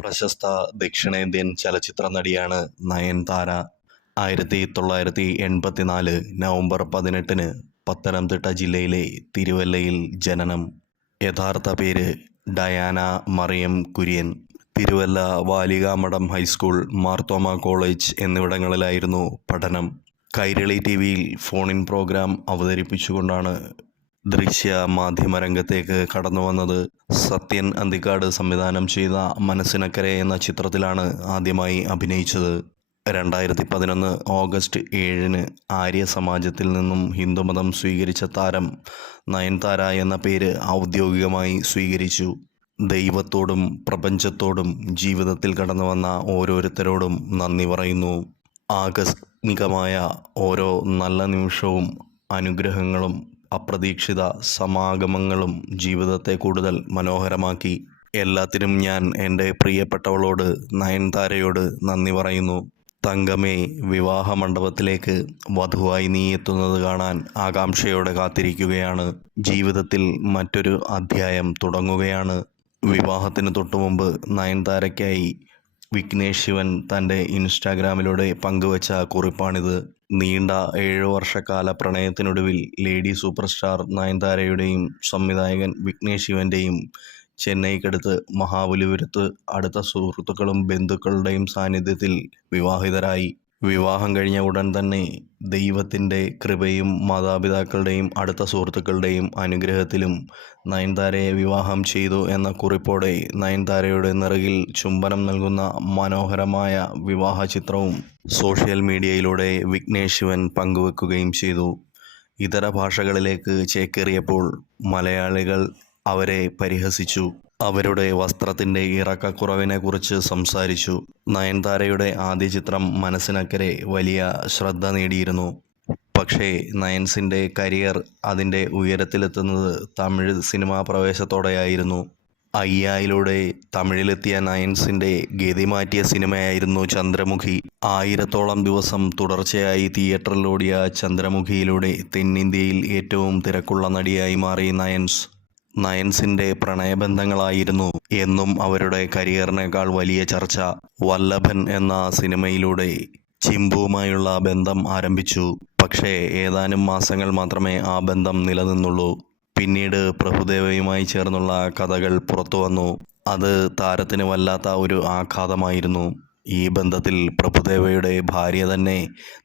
പ്രശസ്ത ദക്ഷിണേന്ത്യൻ ചലച്ചിത്ര നടിയാണ് നയൻതാര. ആയിരത്തി തൊള്ളായിരത്തി എൺപത്തിനാല് നവംബർ പതിനെട്ടിന് പത്തനംതിട്ട ജില്ലയിലെ തിരുവല്ലയിൽ ജനനം. യഥാർത്ഥ പേര് Diana Mariam Kurian. Thiruvalla Valikamadom high school Marthoma college എന്നിവിടങ്ങളിലായിരുന്നു പഠനം. കൈരളി ടി വിയിൽ ഫോണിൻ പ്രോഗ്രാം അവതരിപ്പിച്ചുകൊണ്ടാണ് ദൃശ്യ മാധ്യമ രംഗത്തേക്ക് കടന്നു വന്നത് സത്യൻ അന്തിക്കാട് സംവിധാനം ചെയ്ത മനസ്സിനക്കരെ എന്ന ചിത്രത്തിലാണ് ആദ്യമായി അഭിനയിച്ചത്. രണ്ടായിരത്തി പതിനൊന്ന് ഓഗസ്റ്റ് ഏഴിന് ആര്യ സമാജത്തിൽ നിന്നും ഹിന്ദുമതം സ്വീകരിച്ച താരം നയൻതാര എന്ന പേര് ഔദ്യോഗികമായി സ്വീകരിച്ചു. ദൈവത്തോടും പ്രപഞ്ചത്തോടും ജീവിതത്തിൽ കടന്നു വന്ന ഓരോരുത്തരോടും നന്ദി പറയുന്നു. ആകസ്മികമായ ഓരോ നല്ല നിമിഷവും അനുഗ്രഹങ്ങളും അപ്രതീക്ഷിത സമാഗമങ്ങളും ജീവിതത്തെ കൂടുതൽ മനോഹരമാക്കി. എല്ലാത്തിനും ഞാൻ എന്റെ പ്രിയപ്പെട്ടവളോട് നയൻതാരയോട് നന്ദി പറയുന്നു. തങ്കമേ വിവാഹ മണ്ഡപത്തിലേക്ക് വധുവായി നീ എത്തുന്നത് കാണാൻ ആകാംക്ഷയോടെ കാത്തിരിക്കുകയാണ്. ജീവിതത്തിൽ മറ്റൊരു അധ്യായം തുടങ്ങുകയാണ്. വിവാഹത്തിന് തൊട്ടുമുമ്പ് നയൻതാരയ്ക്കായി വിഘ്നേഷ് ശിവൻ തന്റെ ഇൻസ്റ്റാഗ്രാമിലൂടെ പങ്കുവച്ച കുറിപ്പാണിത്. നീണ്ട ഏഴു വർഷക്കാല പ്രണയത്തിനൊടുവിൽ ലേഡി സൂപ്പർ സ്റ്റാർ നയൻതാരയുടെയും സംവിധായകൻ വിഘ്നേഷ് ശിവന്റെയും ചെന്നൈക്കടുത്ത് മഹാബലിപുരത്ത് അടുത്ത സുഹൃത്തുക്കളും ബന്ധുക്കളുടെയും സാന്നിധ്യത്തിൽ വിവാഹിതരായി. വിവാഹം കഴിഞ്ഞ ഉടൻ തന്നെ ദൈവത്തിന്റെ കൃപയും മാതാപിതാക്കളുടെയും അടുത്ത സുഹൃത്തുക്കളുടെയും അനുഗ്രഹത്തിലും നയൻതാരയെ വിവാഹം ചെയ്തു എന്ന കുറിപ്പോടെ നയൻതാരയുടെ നിറകിൽ ചുംബനം നൽകുന്ന മനോഹരമായ വിവാഹ ചിത്രവും സോഷ്യൽ മീഡിയയിലൂടെ വിഘ്നേഷ് ശിവൻ പങ്കുവെക്കുകയും ചെയ്തു. ഇതര ഭാഷകളിലേക്ക് ചേക്കേറിയപ്പോൾ മലയാളികൾ അവരെ പരിഹസിച്ചു. അവരുടെ വസ്ത്രത്തിന്റെ ഇറക്കക്കുറവിനെക്കുറിച്ച് സംസാരിച്ചു. നയൻതാരയുടെ ആദ്യ ചിത്രം മനസ്സിനക്കരെ വലിയ ശ്രദ്ധ നേടിയിരുന്നു. പക്ഷേ നയൻസിന്റെ കരിയർ അതിന്റെ ഉയരത്തിലെത്തുന്നത് തമിഴ് സിനിമാ പ്രവേശത്തോടെയായിരുന്നു. അയ്യായിലൂടെ തമിഴിലെത്തിയ നയൻസിന്റെ ഗതി മാറ്റിയ സിനിമയായിരുന്നു ചന്ദ്രമുഖി. ആയിരത്തോളം ദിവസം തുടർച്ചയായി തിയേറ്ററിലോടിയ ചന്ദ്രമുഖിയിലൂടെ തെന്നിന്ത്യയിൽ ഏറ്റവും തിരക്കുള്ള നടിയായി മാറി നയൻസ്. നയൻസിന്റെ പ്രണയബന്ധങ്ങളായിരുന്നു എന്നും അവരുടെ കരിയറിനേക്കാൾ വലിയ ചർച്ച വല്ലഭൻ എന്ന സിനിമയിലൂടെ ചിമ്പുവുമായുള്ള ബന്ധം ആരംഭിച്ചു. പക്ഷേ ഏതാനും മാസങ്ങൾ മാത്രമേ ആ ബന്ധം നിലനിന്നുള്ളൂ. പിന്നീട് പ്രഭുദേവയുമായി ചേർന്നുള്ള കഥകൾ പുറത്തു വന്നു അത് താരത്തിന് വല്ലാത്ത ഒരു ആഘാതമായിരുന്നു. ഈ ബന്ധത്തിൽ പ്രഭുദേവയുടെ ഭാര്യ തന്നെ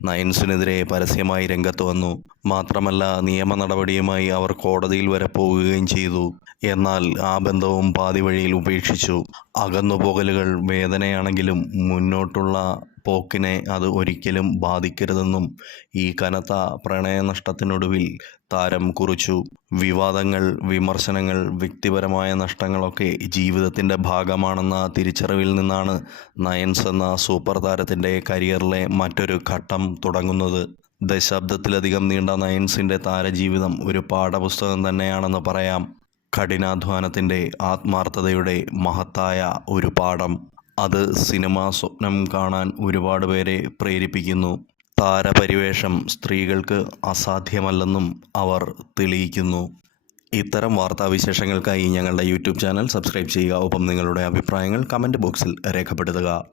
നയൻസിനെതിരെ പരസ്യമായി രംഗത്ത് വന്നു. മാത്രമല്ല നിയമ നടപടിയുമായി അവർ കോടതിയിൽ വരെ പോകുകയും ചെയ്തു. എന്നാൽ ആ ബന്ധവും പാതി വഴിയിൽ ഉപേക്ഷിച്ചു. അകന്നുപോകലുകൾ വേദനയാണെങ്കിലും മുന്നോട്ടുള്ള പോക്കിനെ അത് ഒരിക്കലും ബാധിക്കരുതെന്നും ഈ കനത്ത പ്രണയനഷ്ടത്തിനൊടുവിൽ താരം കുറിച്ചു. വിവാദങ്ങൾ വിമർശനങ്ങൾ വ്യക്തിപരമായ നഷ്ടങ്ങളൊക്കെ ജീവിതത്തിന്റെ ഭാഗമാണെന്ന തിരിച്ചറിവിൽ നിന്നാണ് നയൻസ് എന്ന സൂപ്പർ താരത്തിന്റെ കരിയറിലെ മറ്റൊരു ഘട്ടം തുടങ്ങുന്നത്. ദശാബ്ദത്തിലധികം നീണ്ട നയൻസിന്റെ താരജീവിതം ഒരു പാഠപുസ്തകം തന്നെയാണെന്ന് പറയാം. കഠിനാധ്വാനത്തിന്റെ ആത്മാർത്ഥതയുടെ മഹത്തായ ഒരു പാഠം. അത് സിനിമാ സ്വപ്നം കാണാൻ ഒരുപാട് പേരെ പ്രേരിപ്പിക്കുന്നു. താരപരിവേഷം സ്ത്രീകൾക്ക് അസാധ്യമല്ലെന്നും അവർ തെളിയിക്കുന്നു. ഇത്തരം വാർത്താവിശേഷങ്ങൾക്കായി ഞങ്ങളുടെ യൂട്യൂബ് ചാനൽ സബ്സ്ക്രൈബ് ചെയ്യുക. ഒപ്പം നിങ്ങളുടെ അഭിപ്രായങ്ങൾ കമന്റ് ബോക്സിൽ രേഖപ്പെടുത്തുക.